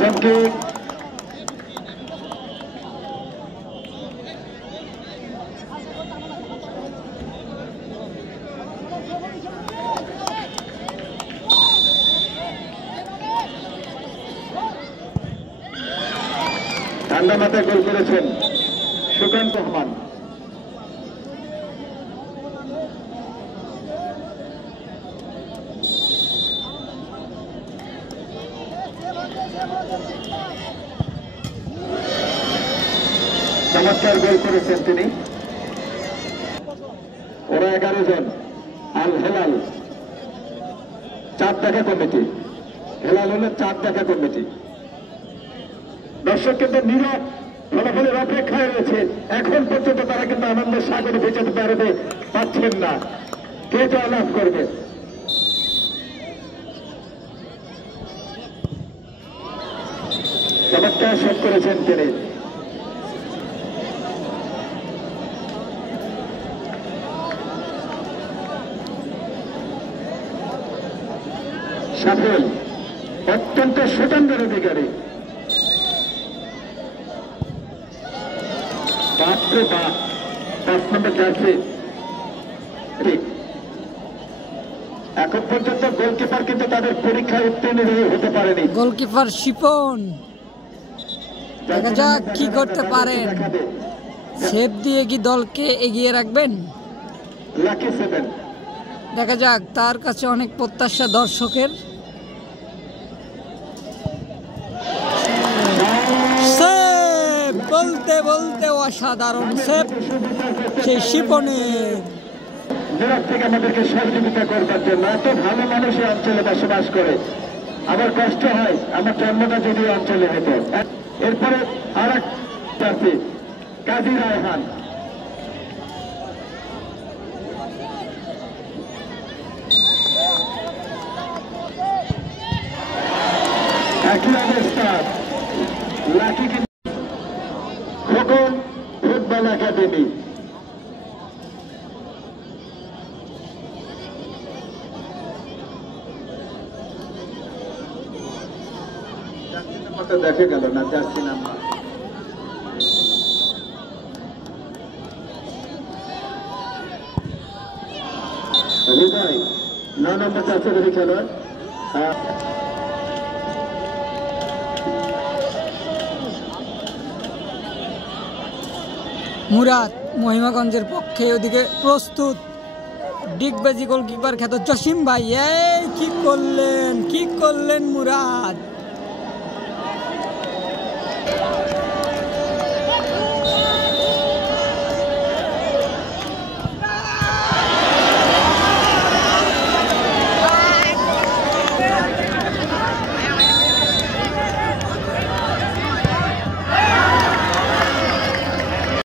প্রথম কিক ঠান্ডা মাথায় গোল করেছেন সুকান্ত রহমান। চমৎকার গোল করেছেন তিনি। ওরা 11 জন। আল হেলাল চাঁদ দেখা কমিটি, হেলাল হলো চাঁদ দেখা কমিটি। দর্শক কিন্তু নীরব ফলাফলের অপেক্ষায় রয়েছে। এখন পর্যন্ত তারা কিন্তু আনন্দের সাগরে ভেজাতে পারছেন না। কে জয়লাভ করবে? চমৎকার শট করেছেন তিনি। সাফল অত্যন্ত শতাঙ্গের অধিকারী। বাপরে বাপ, 5 নম্বর জার্সি। এখন পর্যন্ত গোলকিপার কিন্তু তাদের পরীক্ষায় উত্তীর্ণ হতে পারেনি। গোলকিপার শিপন, দেখা যাক কি করতে পারেন। সেভ দিয়ে কি দলকে এগিয়ে রাখবেন? লাকি 7। দেখা যাক, তার কাছে অনেক প্রত্যাশা দর্শকের। সেভ বলতে বলতে অসাধারণ সেভ সেই শিপনের। দূর থেকে আমাদেরকে সহযোগিতা করবার জন্য। এত ভালো মানুষ এই অঞ্চলে বসবাস করে, আমার কষ্ট হয় আমার জন্মটা যদি অঞ্চলে হতো। এরপরে আর এক প্রার্থী কাজী রায়হান। একই অবস্থা লাকি খোকন ফুটবল একাডেমি। দেখে গেল না জার্সি নাম্বার। হৃদয় 9 নম্বর জার্সি খেলোয়াড়। মুরাদ মহিমাগঞ্জের পক্ষে ওদিকে প্রস্তুত। ডিগবাজি গোলকিপার খ্যাত জসিম ভাই, এই কি করলেন মুরাদ।